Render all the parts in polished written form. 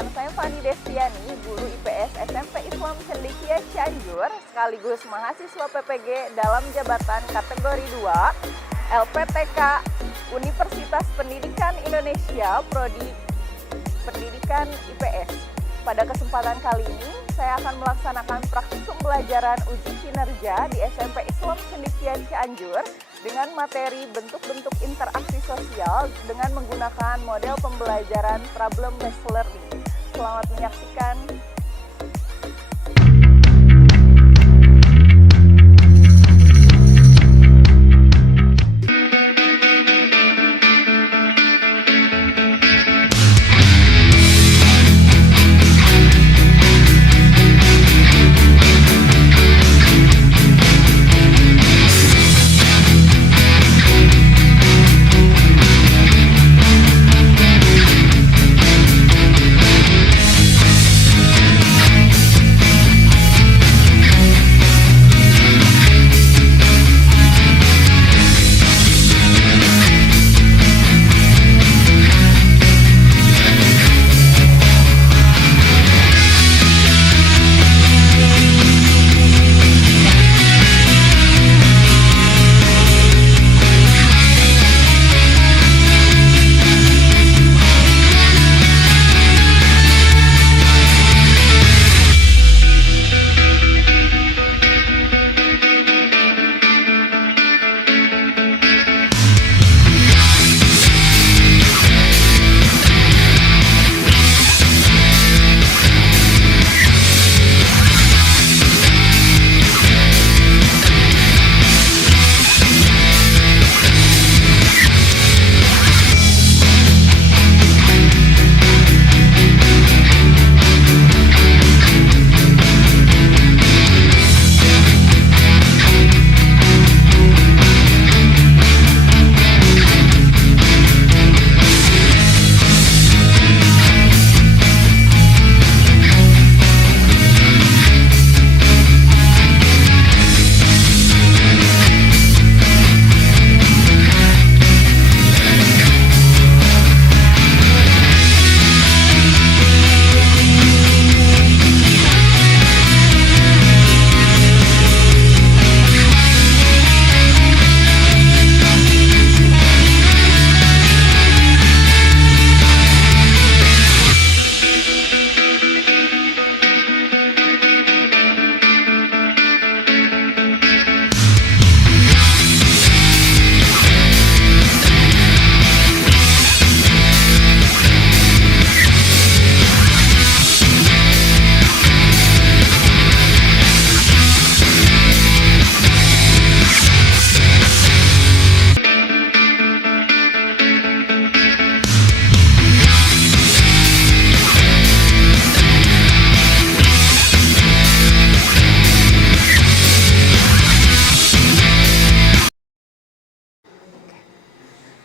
Perkenalkan, saya Fani Destiani, guru IPS SMP Islam Cendekia Cianjur, sekaligus mahasiswa PPG dalam jabatan kategori 2, LPTK Universitas Pendidikan Indonesia, Prodi Pendidikan IPS. Pada kesempatan kali ini, saya akan melaksanakan praktik pembelajaran uji kinerja di SMP Islam Cendekia Cianjur dengan materi bentuk-bentuk interaksi sosial dengan menggunakan model pembelajaran problem-based learning. Selamat menyaksikan.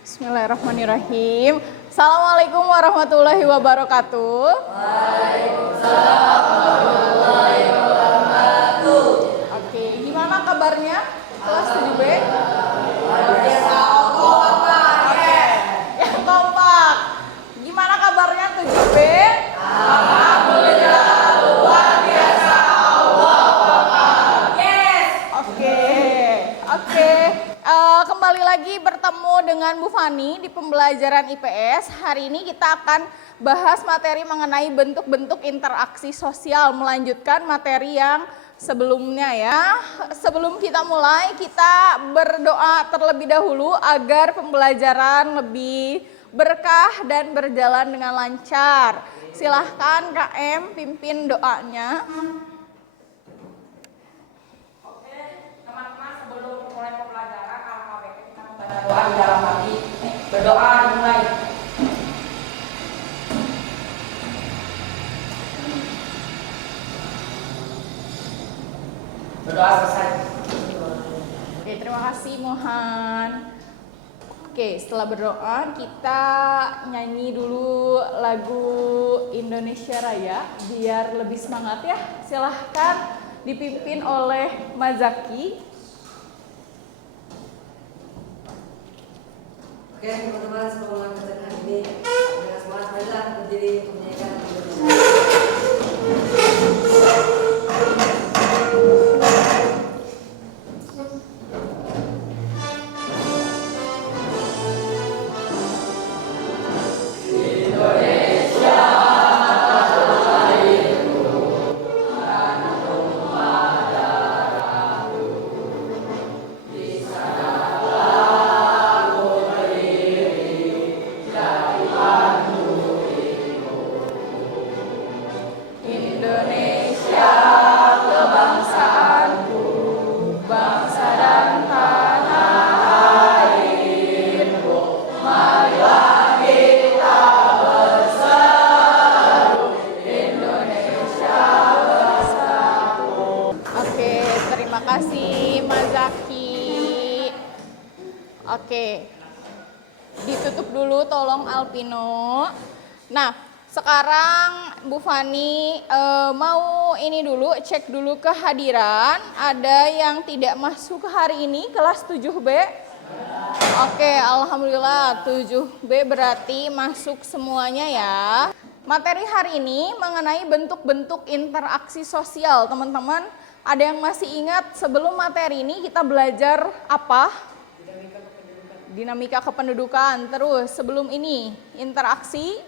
Bismillahirrahmanirrahim. Assalamualaikum warahmatullahi wabarakatuh. Waalaikumsalam warahmatullahi wabarakatuh. Oke, gimana kabarnya kelas 7B? Biasa kompak. Yang kompak. Gimana kabarnya 7B? Alhamdulillah luar biasa. Yes. Oke. Kembali lagi bertemu dengan Bu Fani di pembelajaran IPS. Hari ini kita akan bahas materi mengenai bentuk-bentuk interaksi sosial, melanjutkan materi yang sebelumnya ya. Sebelum kita mulai, kita berdoa terlebih dahulu agar pembelajaran lebih berkah dan berjalan dengan lancar. Silahkan KM pimpin doanya. Doa di dalam hati, berdoa dimulai. Berdoa selesai. Oke, terima kasih Mohan. Oke, setelah berdoa kita nyanyi dulu lagu Indonesia Raya biar lebih semangat ya. Silahkan dipimpin oleh Mas Zaki. Oke teman-teman, semoga kita hari ini dengan semangat marilah berdiri untuk menyanyikan Indonesia. makasih Mas Zaki. Oke, ditutup dulu tolong Alpino. Nah, sekarang Bu Fani mau ini dulu, cek dulu kehadiran. Ada yang tidak masuk hari ini kelas 7B? Oke, alhamdulillah 7B berarti masuk semuanya ya. Materi hari ini mengenai bentuk-bentuk interaksi sosial, teman-teman. Ada yang masih ingat sebelum materi ini kita belajar apa? Dinamika kependudukan. Terus sebelum ini interaksi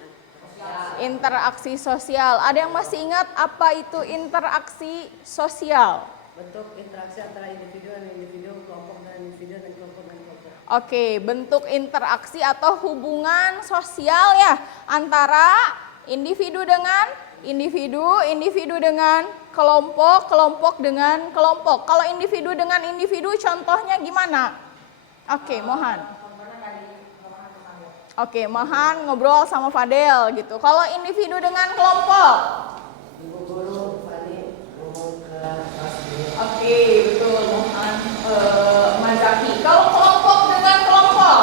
sosial. Ada yang masih ingat apa itu interaksi sosial? Bentuk interaksi antara individu dan individu, kelompok dan individu, dan kelompok dan kelompok. Oke, bentuk interaksi atau hubungan sosial ya antara individu dengan individu, individu dengan kelompok, kelompok dengan kelompok. Kalau individu dengan individu contohnya gimana? Oke, Mohan. Oke, Mohan ngobrol sama Fadel gitu. Kalau individu dengan kelompok? Ibu guru Fani ngomong ke kelas ini. Oke, betul Mohan. Mas Zaki. Kalau kelompok dengan kelompok?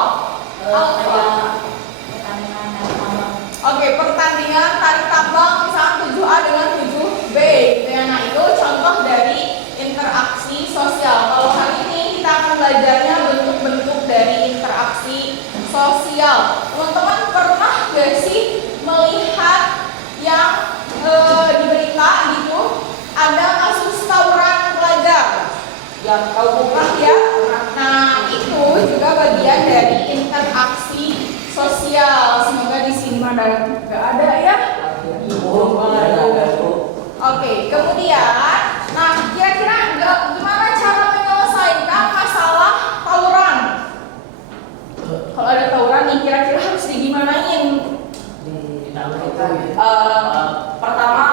Oke, pertandingan tarik tambang misalnya 7A dengan 7B gitu ya. Nah, itu contoh dari interaksi sosial. Kalau hari ini kita akan belajarnya bentuk-bentuk dari interaksi sosial. Teman-teman pernah gak sih melihat yang di berita gitu ada kasus tawuran pelajar? Yang tahu pernah ya? Nah, itu juga bagian dari interaksi sosial. Semoga di sini ada nggak ada ya? Oke, kemudian, nah kira-kira gimana cara menyelesaikan masalah tawuran? Kalau ada tawuran nih, kira-kira harus digimanain? Pertama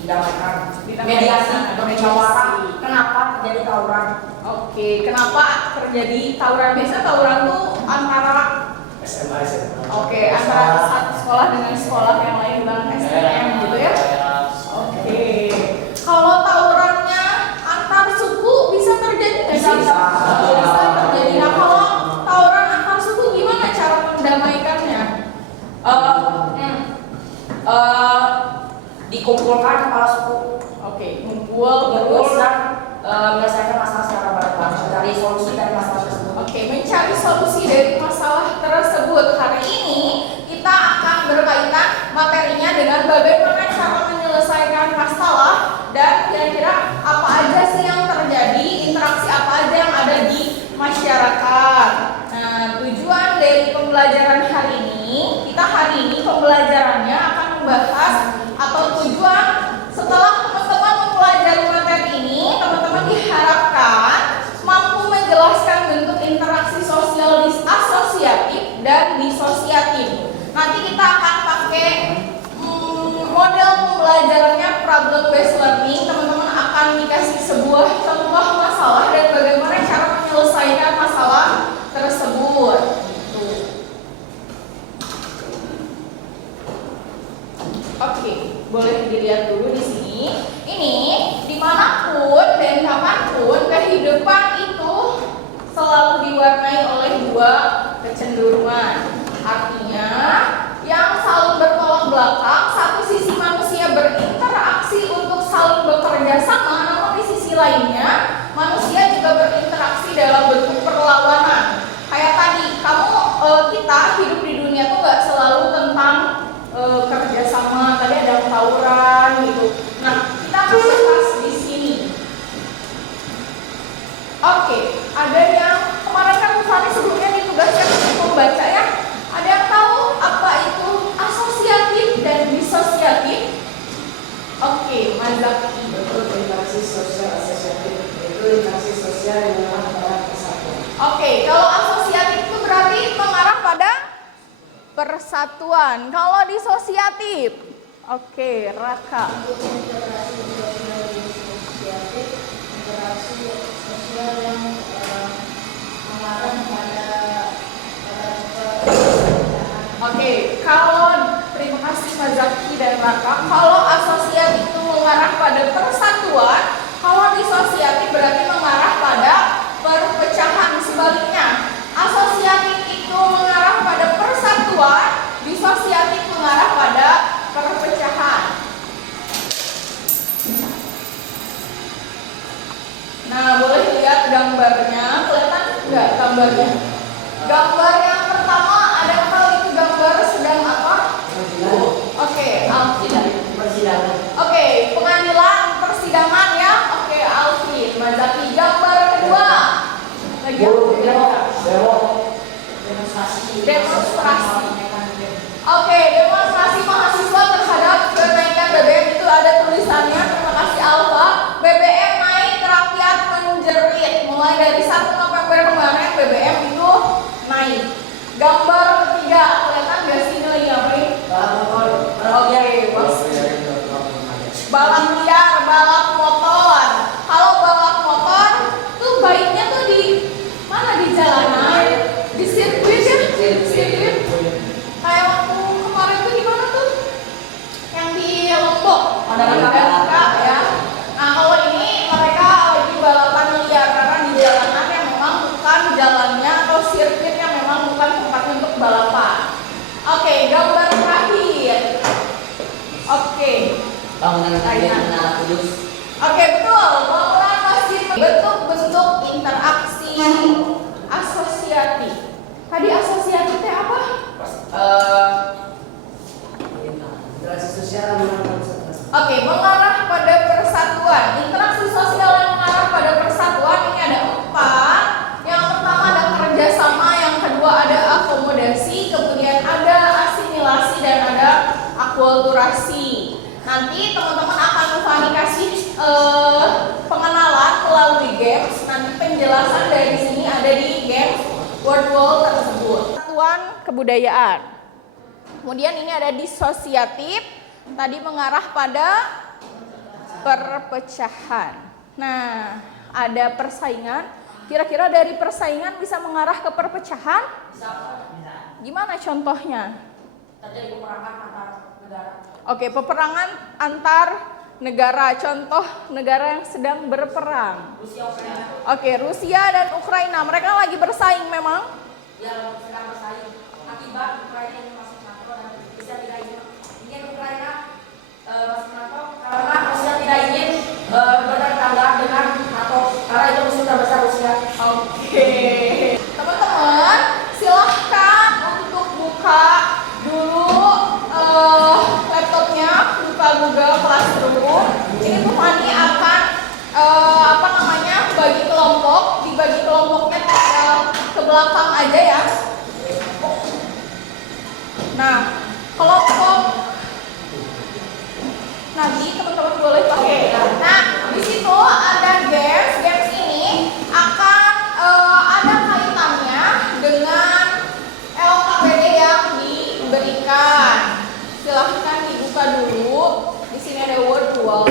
didamaikan, mediasi, bermusyawarah. Kenapa terjadi tawuran? Oke, kenapa terjadi tawuran? Biasa tawuran tuh antara SMA. Oke, antara satu sekolah dengan sekolah yang lain bilang STM gitu ya. Oke. Kalau tawurannya antar suku bisa terjadi nggak sih? Bisa terjadi. Nah, kalau tawuran antar suku gimana cara mendamaikannya? Dikumpulkan kepala suku. Oke, ngumpul terus. Dan menyelesaikan masalah secara bareng-bareng, mencari solusi dari masalah tersebut. Oke, mencari solusi dari masalah tersebut. Hari ini kita akan berkaitan materinya dengan bagaimana cara menyelesaikan masalah dan kira-kira apa aja sih yang terjadi, interaksi apa aja yang ada di masyarakat. Nah, tujuan dari pembelajaran hari ini pembelajarannya akan membahas atau tujuan setelah teman-teman mempelajari materi ini, teman-teman diharapkan mampu menjelaskan bentuk interaksi sosial disasosiatif dan disosiatif. Nanti kita akan pakai model pembelajarannya problem based learning. Teman-teman akan dikasih sebuah contoh masalah dan bagaimana cara menyelesaikan masalah tersebut. Gitu. Oke, boleh dilihat dulu di sini. Ini dimanapun dan kapanpun kehidupan itu selalu diwarnai oleh dua kecenderungan. Artinya yang saling bertolak belakang, satu sisi manusia berinteraksi untuk saling bekerja sama, namun di sisi lainnya manusia juga berinteraksi dalam bentuk perlawanan. Kayak tadi, kita hidup di dunia tuh nggak selalu tentang kerjasama. Tadi ada tawuran gitu. Nah, kita akan bahas di sini. Oke, ada yang kemarin kan Bu Fani sebelumnya ditugaskan untuk membaca ya. Ada yang tahu apa itu asosiatif dan disosiatif? Oke, Mas Zaki. Bentuk interaksi sosial asosiatif yaitu interaksi sosial yang mengarah pada persatuan. Oke, kalau asosiatif itu berarti mengarah pada persatuan. Kalau disosiatif, oke, Raka. Interaksi sosial disosiatif, interaksi sosial yang mengarah pada Oke, kalau terima kasih Mas Zaki dan Raka. Kalau asosiatif itu mengarah pada persatuan, kalau gambarnya. Gambar yang pertama adakah itu gambar sedang apa? Oke, Persidangan. Oke, pengadilan persidangan ya. Oke, Alvin, Mazaki. Gambar kedua. Lagi demonstrasi. Oke, demonstrasi mahasiswa terhadap kenaikan BBM itu ada tulisannya. Terima kasih Alfa. BBM naik, rakyat menjerit. Mulai dari 1 November kemarin BBM itu naik. Gambar ketiga, kelihatan gak sih nilainya, Pri? Oke, balap liar, balap motor. Kalau balap motor tuh baiknya tuh di mana, di jalanan, di sirkuit ya, sirkuit. Kayak waktu kemarin tuh di mana tuh? Yang di Lombok, Mandalika ya. Nah kalau ini mereka lagi balapan liar karena di jalanan yang memang bukan jalannya atau sirkuitnya memang bukan tempatnya untuk balapan. Oke, gambar terakhir. Oke. Bangunan Menara Kudus. Oke, betul. Bangunan masjid bentuk-bentuk interaksi asosiatif. Tadi asosiatif itu apa? Interaksi sosial Oke, mengarah pada persatuan. Interaksi sosial yang mengarah pada persatuan ini ada 4. Yang pertama ada kerjasama, yang kedua ada akomodasi, kemudian ada asimilasi dan ada akulturasi. Nanti teman-teman akan Fani kasih pengenalan melalui games. Nanti penjelasan dari sini ada di games word tersebut. Persatuan kebudayaan. Kemudian ini ada disosiatif. Tadi mengarah pada perpecahan. Nah, ada persaingan. Kira-kira dari persaingan bisa mengarah ke perpecahan? Gimana contohnya? Terjadi peperangan antar negara. Oke, peperangan antar negara. Contoh negara yang sedang berperang. Rusia, Ukraina. Oke, Rusia dan Ukraina. Mereka lagi bersaing memang. Ya, sedang bersaing. Akibat Ukraina yang masuk NATO dan Rusia tidak ingin Ukraina masuk NATO karena Rusia tidak ingin bertetangga dengan NATO karena itu musuh terbesar Rusia. Oke. Teman-teman, silahkan untuk buka dulu laptopnya, buka Google Classroom. Ini tuh Fani akan bagi kelompok. Dibagi kelompoknya tinggal ke belakang aja ya. Nah, kelompok nanti teman-teman boleh pakai. Nah, di situ ada games. Games ini akan ada kaitannya dengan LKPD yang diberikan. Silahkan dibuka dulu. Di sini ada word wall.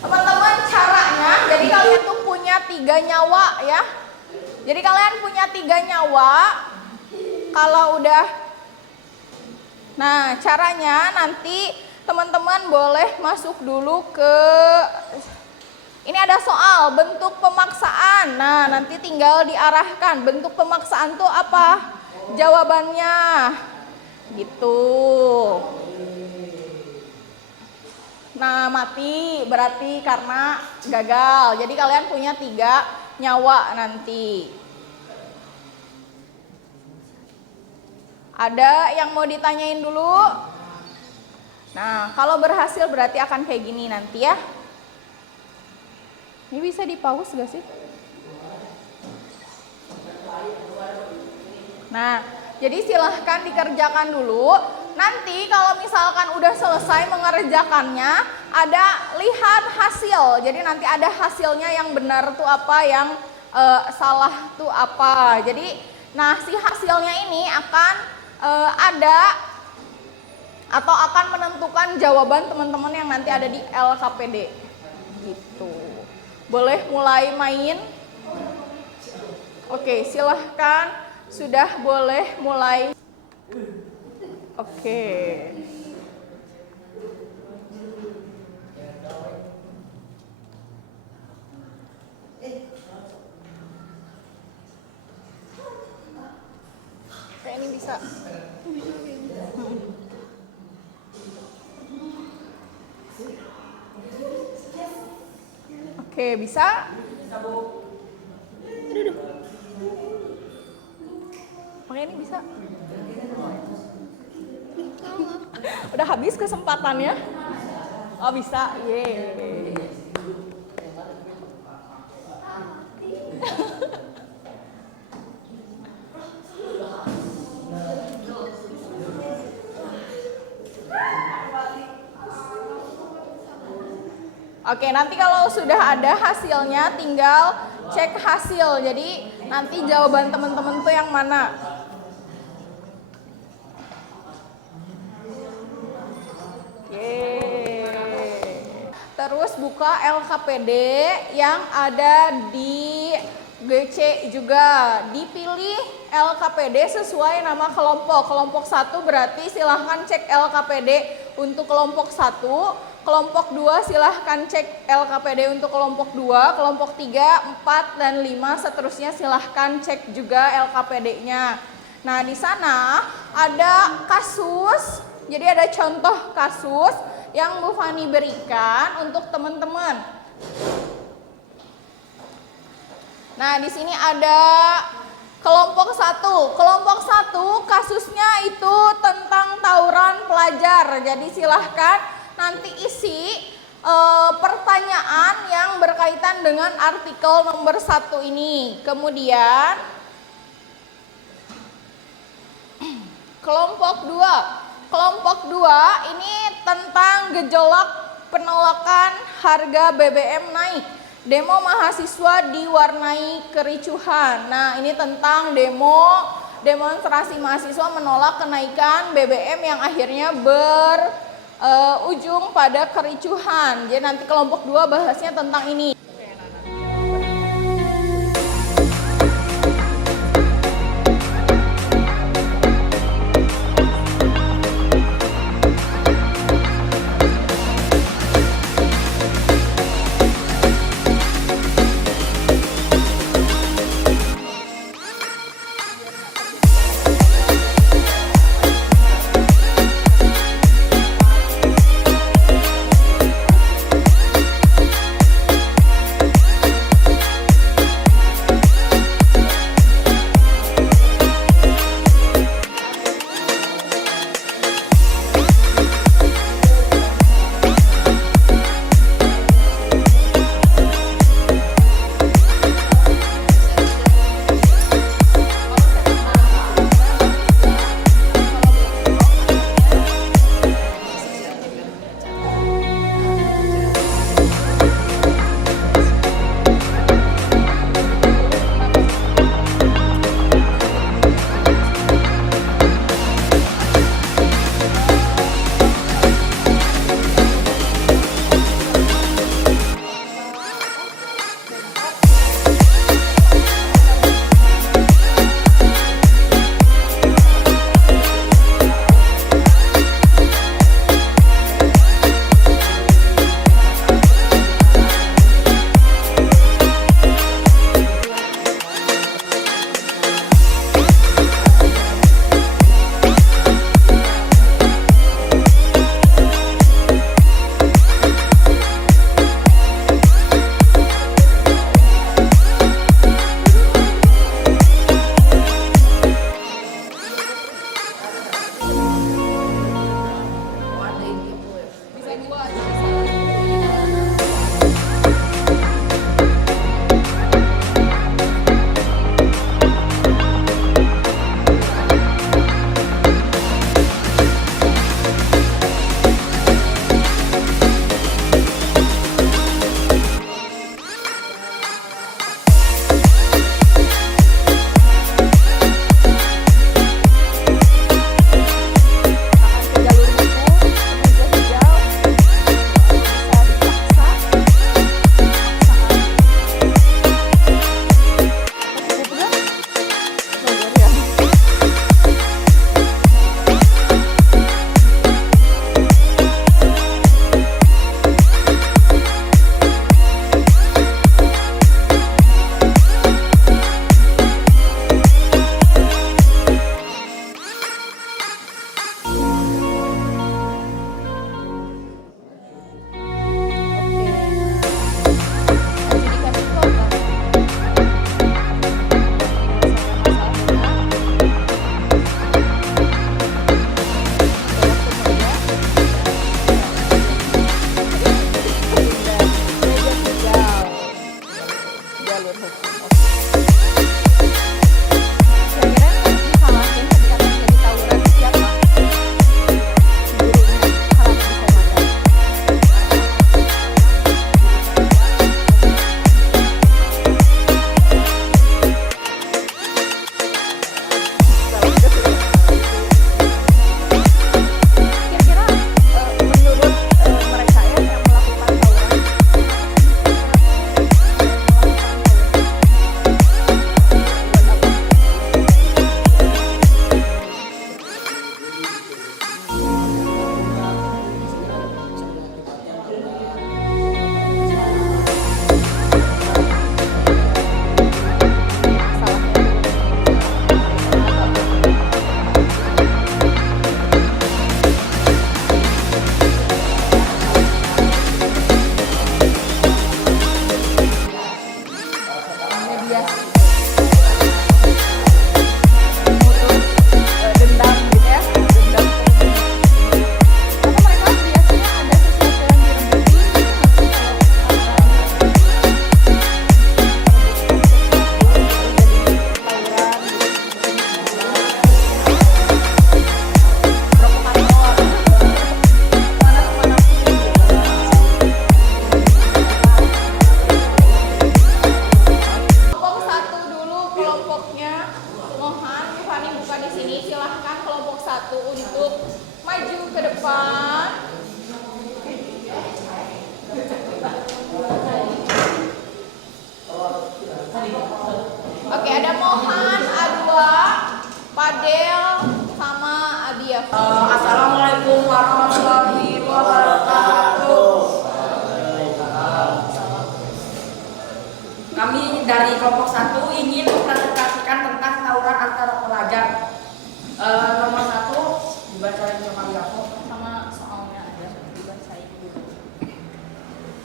Teman-teman, caranya, jadi kalian tuh punya 3 nyawa ya. Jadi kalian punya 3 nyawa. Kalau udah, nah caranya nanti teman-teman boleh masuk dulu ke, ini ada soal bentuk pemaksaan. Nah, nanti tinggal diarahkan bentuk pemaksaan tuh apa jawabannya gitu. Nah, mati berarti karena gagal. Jadi kalian punya 3 nyawa nanti. Ada yang mau ditanyain dulu? Nah, kalau berhasil berarti akan kayak gini nanti ya. Ini bisa di-pause gak sih? Nah, jadi silahkan dikerjakan dulu. Nanti kalau misalkan udah selesai mengerjakannya, ada lihat hasil. Jadi nanti ada hasilnya yang benar tuh apa, yang salah tuh apa. Jadi, nah si hasilnya ini akan ada atau akan menentukan jawaban teman-teman yang nanti ada di LKPD. Gitu. Boleh mulai main? Oke, silahkan. Sudah boleh mulai. Oke. Kayak ini bisa. Oke, bisa? Bisa, Bu. Duduk. ini bisa? Udah habis kesempatannya? Oh bisa, yeay. Oke, nanti kalau sudah ada hasilnya tinggal cek hasil. Jadi nanti jawaban teman-teman tuh yang mana? Oke. Terus buka LKPD yang ada di GC juga. Dipilih LKPD sesuai nama kelompok. Kelompok 1 berarti silahkan cek LKPD untuk kelompok 1. Kelompok 2 silahkan cek LKPD untuk kelompok 2, kelompok 3, 4, dan 5 seterusnya silahkan cek juga LKPD-nya. Nah di sana ada kasus, jadi ada contoh kasus yang Bu Fani berikan untuk teman-teman. Nah di sini ada kelompok 1. Kelompok 1 kasusnya itu tentang tawuran pelajar. Jadi silahkan nanti isi pertanyaan yang berkaitan dengan artikel nomor 1 ini. Kemudian kelompok 2. Kelompok 2 ini tentang gejolak penolakan harga BBM naik. Demo mahasiswa diwarnai kericuhan. Nah, ini tentang demonstrasi mahasiswa menolak kenaikan BBM yang akhirnya ujung pada kericuhan. Jadi nanti kelompok 2 bahasnya tentang ini.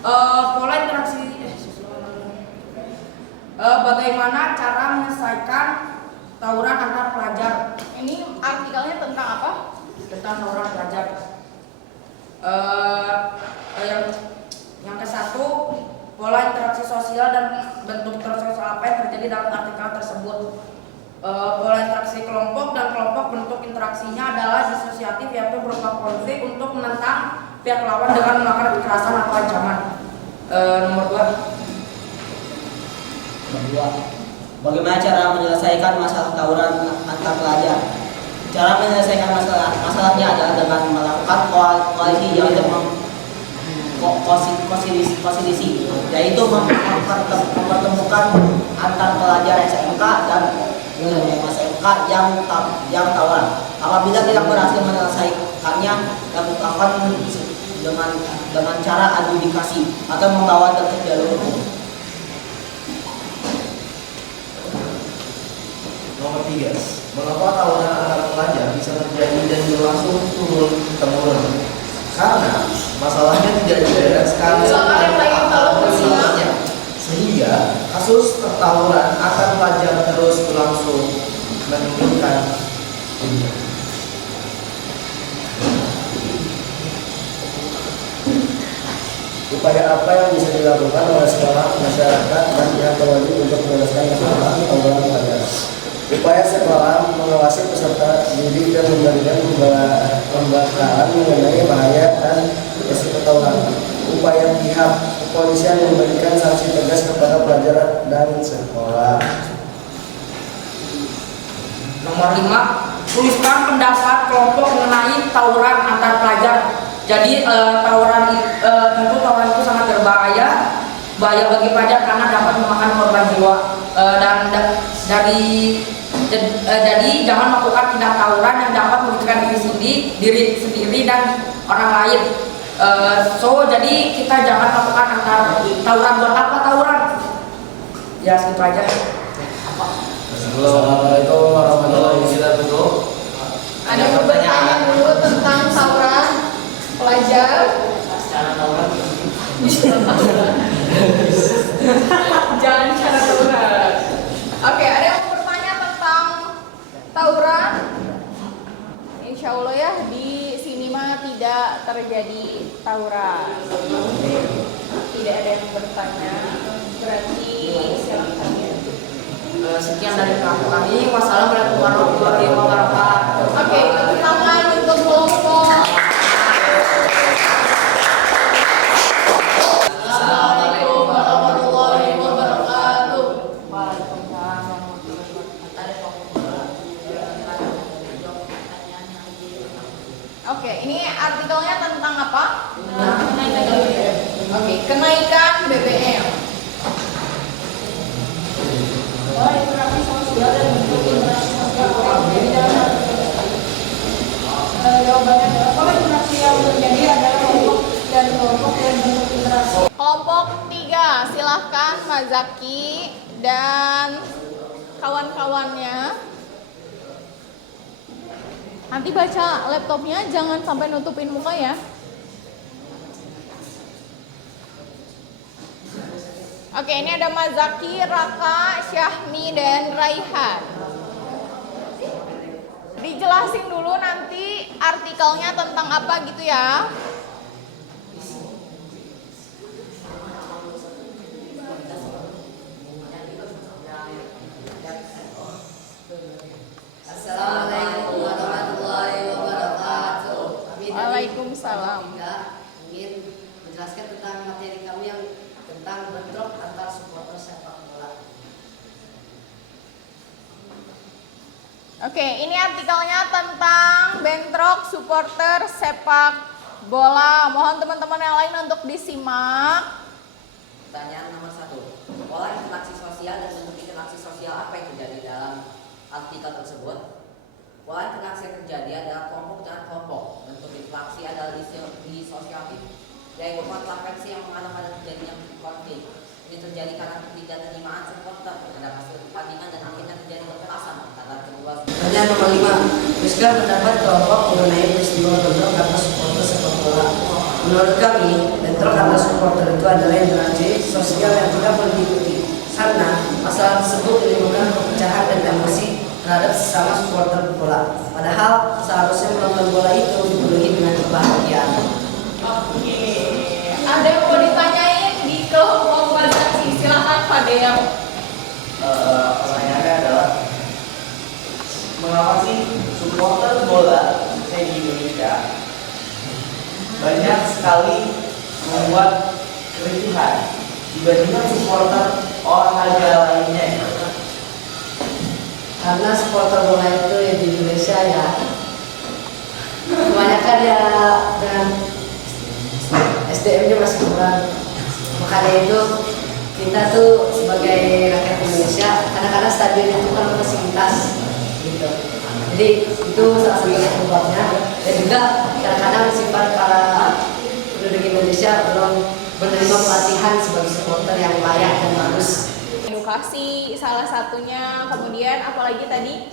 Pola interaksi bagaimana cara menyelesaikan tawuran antar pelajar. Ini artikelnya tentang apa? Tentang tawuran pelajar. Yang ke satu, pola interaksi sosial dan bentuk sosial apa yang terjadi dalam artikel tersebut. Pola interaksi kelompok dan kelompok bentuk interaksinya adalah disosiatif, yaitu berupa konflik untuk menentang pihak lawan dengan melakukan kekerasan atau ancaman. Nomor 2. Bagaimana cara menyelesaikan masalah tawuran antar pelajar? Cara menyelesaikan masalahnya adalah dengan melakukan koalisi konsilisi, yaitu mempertemukan antar pelajar SMK dan SMK yang tawuran. Apabila tidak berhasil menyelesaikannya, lakukan dengan cara adjudikasi atau membawa ke jalur hukum. Nomor 3. Mengapa tawuran antar pelajar bisa terjadi dan berlangsung turun-temurun? Karena masalahnya tidak dibereskan sehingga kasus tawuran antar pelajar terus berlangsung meningkat. Upaya apa yang bisa dilakukan oleh sekolah, masyarakat, dan pihak berwajib untuk menyelesaikan masalah tawuran pelajar? Upaya sekolah mengawasi peserta didik dan memberikan pembekalan mengenai bahaya dan risiko tawuran. Upaya pihak kepolisian memberikan sanksi tegas kepada pelajar dan sekolah. Nomor 5, tuliskan pendapat kelompok mengenai tawuran antar pelajar. Jadi tentu tawuran itu sangat berbahaya, bahaya bagi pelajar karena dapat memakan korban jiwa. Jadi jangan melakukan tindak tawuran yang dapat merugikan diri sendiri dan orang lain. Jadi kita jangan melakukan tawuran. Buat apa tawuran? Ya segitu aja. Assalamualaikum warahmatullahi wabarakatuh. Ada yang bertanya dulu tentang tawuran pelajar. Jangan cara tawuran. Oke, ada yang bertanya tentang tawuran. Insya Allah ya di sini mah tidak terjadi tawuran. Tidak ada yang bertanya. Berarti silakan ya. Sekian dari kami. Wassalamualaikum warahmatullahi wabarakatuh. Oke, tepuk tangan untuk kelompok. Assalamualaikum warahmatullahi wabarakatuh. Waalaikumsalam warahmatullahi wabarakatuh. Oke, ini artikelnya tentang apa? Oke, kenaikan BBM. Interaksi sosial dan bentuk interaksi sosial apa yang terjadi dalam jawabannya adalah pola interaksi yang terjadi adalah kelompok dan bentuk interaksi. Kelompok 3, silahkan Mas Zaki dan kawan-kawannya. Nanti baca laptopnya, jangan sampai nutupin muka ya. Oke, ini ada Mas Zaki, Raka, Syahmi, dan Raihan. Dijelasin dulu nanti artikelnya tentang apa gitu ya. Assalamualaikum warahmatullahi wabarakatuh. Waalaikumsalam. Ingin menjelaskan tentang materi kami yang tentang bentrok antar supporter sepak bola. Oke, ini artikelnya tentang bentrok supporter sepak bola. Mohon teman-teman yang lain untuk disimak. Pertanyaan nomor 1. Pola interaksi sosial dan bentuk interaksi sosial apa yang terjadi dalam artikel tersebut? Pola interaksi yang terjadi adalah kelompok dengan kelompok. Bentuk interaksi adalah disosiatif, yaitu kontravensi yang mengarah pada terjadinya konflik. Ini terjadi karena ketidakterimaan supporter terhadap hasil pertandingan dan akhirnya terjadi kekerasan antara kedua. Pertanyaan nomor 5. Tuliskan pendapat kelompok mengenai peristiwa bentrok antar supporter sepak bola. Menurut kami, bentrok antar supporter itu adalah interaksi sosial yang tidak perlu diikuti karena masalah tersebut menimbulkan perpecahan dan emosi terhadap sesama supporter bola. Padahal seharusnya menonton bola itu dipenuhi dengan kebahagiaan. Oke, ada yang mau ditanyain di kelompok organisasi? Silakan Pak Deang. Pertanyaannya adalah mengapa sih supporter bola khususnya di Indonesia banyak sekali membuat kericuhan dibandingkan supporter olahraga lainnya? Karena supporter bola itu ya di Indonesia ya kebanyakan ya dengan SDM-nya masih kurang. Makanya itu kita tuh sebagai rakyat Indonesia kadang-kadang stadion itu kan fasilitas gitu. Jadi itu salah satu penyebabnya dan juga kadang-kadang sifat para penduduk Indonesia belum menerima pelatihan sebagai supporter yang layak dan bagus. Edukasi salah satunya, kemudian apalagi tadi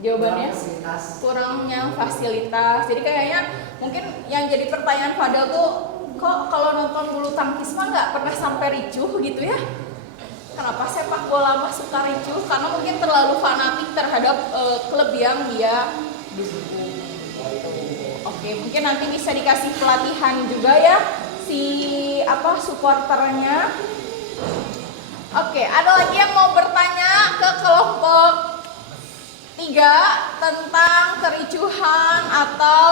jawabannya Fasilitas. kurangnya fasilitas. Jadi kayaknya mungkin yang jadi pertanyaan Fadel tuh, kok kalau nonton bulu tangkis mah nggak pernah sampai ricuh gitu ya? Kenapa sepak bola mah suka ricuh? Karena mungkin terlalu fanatik terhadap klub yang dia dukung. Oke, mungkin nanti bisa dikasih pelatihan juga ya si supporternya. Oke, ada lagi yang mau bertanya ke kelompok 3 tentang kericuhan atau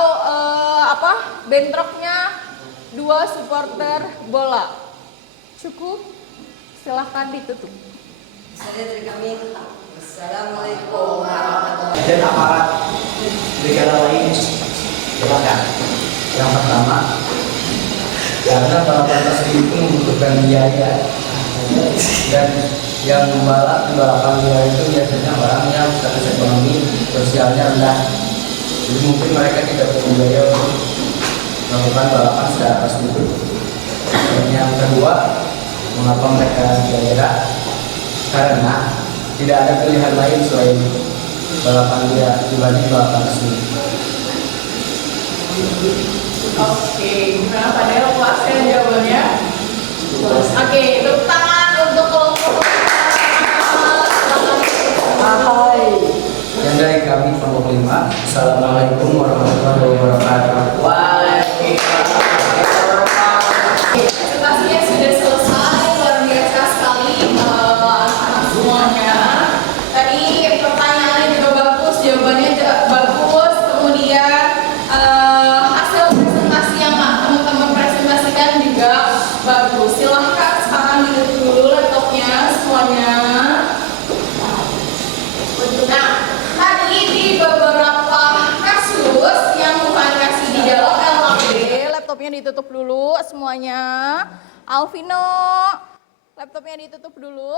bentroknya 2 supporter bola? Cukup? Silahkan ditutup. Saya dari kami. Assalamualaikum warahmatullahi wabarakatuh. Dan aparat negara lain, silakan. Yang pertama, karena balapan tersebut itu membutuhkan biaya dan yang membalap di balapan liar itu biasanya orang yang status ekonomi sosialnya rendah. Jadi mungkin mereka tidak punya biaya untuk melakukan balapan secara tersebut. Dan yang kedua, mengapa mereka daerah? Karena tidak ada pilihan lain selain balapan liar dibanding balapan tersebut. Oke, gimana Pak Del? Puas ya jawabannya? Oke, tepuk tangan untuk kelompok. Hai. Dan dari kami kelompok 5, Assalamualaikum warahmatullahi wabarakatuh. Presentasinya sudah selesai, luar biasa sekali anak semuanya. Tadi pertanyaannya juga bagus, jawabannya juga bagus. Kemudian hasil presentasi yang teman-teman presentasikan juga bagus. Silahkan sekarang ditutup dulu laptopnya semuanya. Nah, tadi di beberapa kasus yang Tuhan kasih di dalam LHP, laptopnya ditutup dulu semuanya. Alvino, laptopnya ditutup dulu.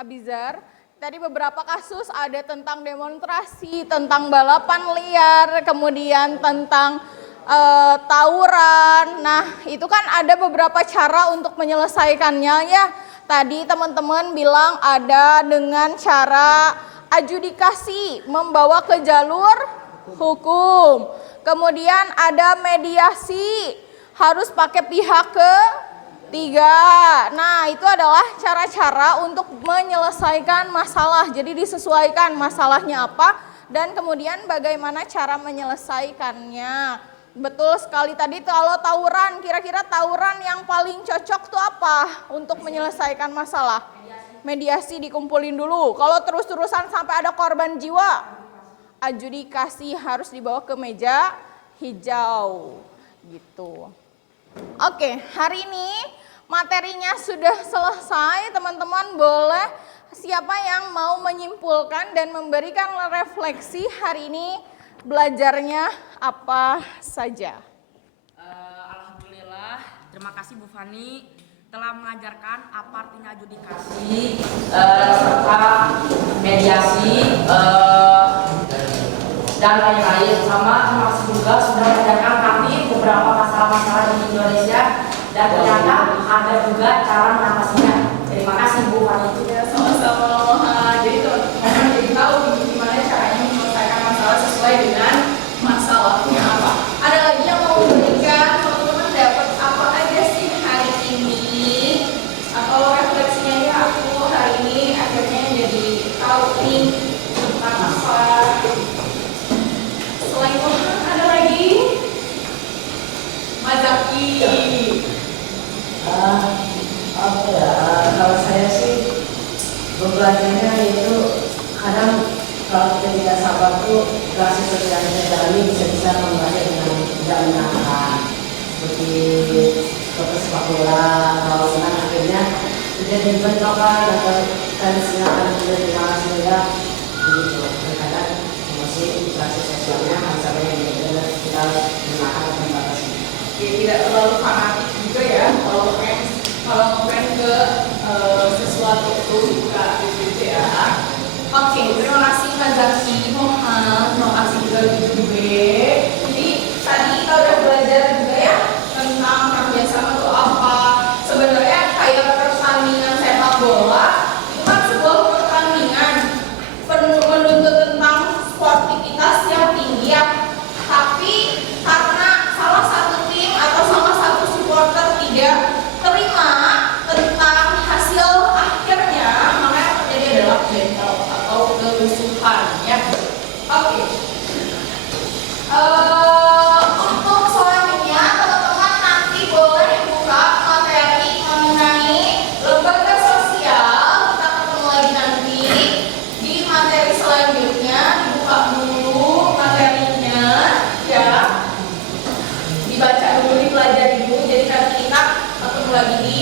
Abizar, tadi beberapa kasus ada tentang demonstrasi, tentang balapan liar, kemudian tentang tawuran. Nah, itu kan ada beberapa cara untuk menyelesaikannya ya. Tadi teman-teman bilang ada dengan cara adjudikasi, membawa ke jalur hukum. Kemudian ada mediasi, harus pakai pihak ketiga. Nah, itu adalah cara-cara untuk menyelesaikan masalah. Jadi disesuaikan masalahnya apa dan kemudian bagaimana cara menyelesaikannya. Betul sekali tadi kalau tawuran, kira-kira tawuran yang paling cocok tuh apa untuk menyelesaikan masalah? Mediasi dikumpulin dulu. Kalau terus-terusan sampai ada korban jiwa, adjudikasi harus dibawa ke meja hijau gitu. Oke, hari ini materinya sudah selesai. Teman-teman boleh siapa yang mau menyimpulkan dan memberikan refleksi hari ini belajarnya apa saja? Alhamdulillah, terima kasih Bu Fani telah mengajarkan apa artinya adjudikasi serta mediasi dan lain-lain. Sama terima kasih juga sudah mengajarkan kami beberapa masalah-masalah di Indonesia dan ternyata ada juga cara mengatasinya. Terima kasih Bu Fani. Ya, sama-sama. Jadi teman-teman jadi tahu gimana caranya menyelesaikan masalah sesuai dengan masalahnya apa. Ada lagi yang mau memberikan lagi. Apa ya, kalau saya sih belajarnya itu kadang kalau kita tidak sabar tuh interaksi sosial yang terjalin bisa membaca dengan tidak menyenangkan, seperti sepak bola atau senang akhirnya tidak dibentrokan atau tensinya akan menjadi sehingga begitu. Terkadang emosi interaksi sosialnya harus ada yang benar-benar kita menahan dan membatasi. Ya, tidak terlalu fanatik juga ya kalau ngefans ke sesuatu itu juga gitu ya. Oke, terima kasih Kak Zaki, Mohan, terima kasih juga Jube. Jadi tadi kita udah belajar juga ya tentang kerjasama itu apa. Sebenarnya kayak pertandingan sepak bola itu kan sebuah pertandingan menuntut tentang sportivitas yang tinggi ya. Tapi karena salah satu tim atau salah satu supporter tidak terima tentang hasil akhirnya, makanya terjadi adalah battle atau kerusuhan ya. Oke. Untuk selanjutnya teman-teman nanti boleh buka materi mengenai lembaga sosial. Kita ketemu lagi nanti di materi selanjutnya. Dibuka dulu materinya ya, dibaca dulu, dipelajari dulu. Jadi nanti kita ketemu lagi di